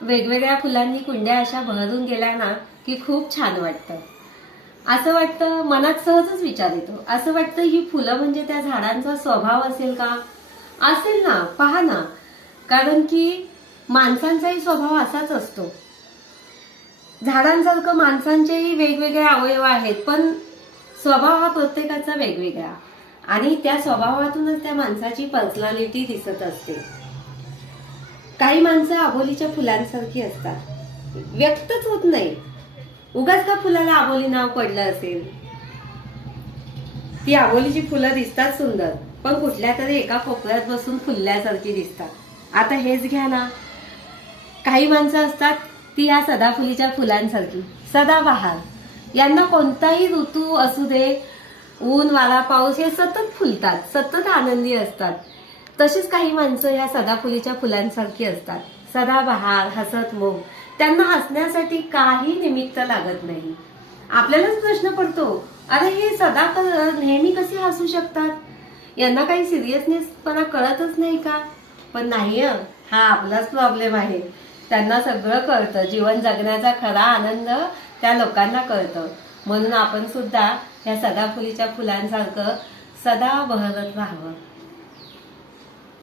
वेगवेगळ्या फुलांनी कुंड्या अशा बहरून गेल्या ना की खूप छान वाटतं. असं वाटतं मनात सहजच विचार येतो. असं वाटतं ही फुलं म्हणजे त्या झाडांचा स्वभाव असेल का? असेल ना पहा ना. कारण की माणसांचाही स्वभाव असाच असतो. झाडांसारखं माणसांचेही वेगवेगळे अवयव आहेत पण स्वभाव हा प्रत्येकाचा वेगवेगळा. आणि त्या स्वभावातूनच त्या माणसाची पर्सनॅलिटी दिसत असते. काही माणसं आबोलीच्या फुलांसारखी असतात. व्यक्तच होत नाही. उगाच का फुलाला आबोली नाव पडलं असेल? ती आबोलीची फुलं दिसतात सुंदर पण कुठल्या तरी एका कोपऱ्यात बसून फुलल्यासारखी दिसतात. आता हेच घ्या ना. काही माणसं असतात ती या सदाफुलीच्या फुलांसारखी. सदाबहार यांना कोणताही ऋतू असू दे ऊन वारा पाऊस हे सतत फुलतात सतत आनंदी असतात. तशीच काही माणसं या सदाफुलीच्या फुलांसारखी असतात. सदाबहार हसत मोग. त्यांना हसण्यासाठी काही निमित्त लागत नाही. आपल्यालाच प्रश्न पडतो अरे हे सदा नेहमी कसे हसू शकतात? यांना काही सिरियसनेसपणा कळतच नाही का? पण नाही हा आपलाच प्रॉब्लेम आहे. त्यांना सगळं कळतं. जीवन जगण्याचा खरा आनंद त्या लोकांना कळतं. म्हणून आपण सुद्धा या सदाफुलीच्या फुलांसारखं सदा बहरत राहावं.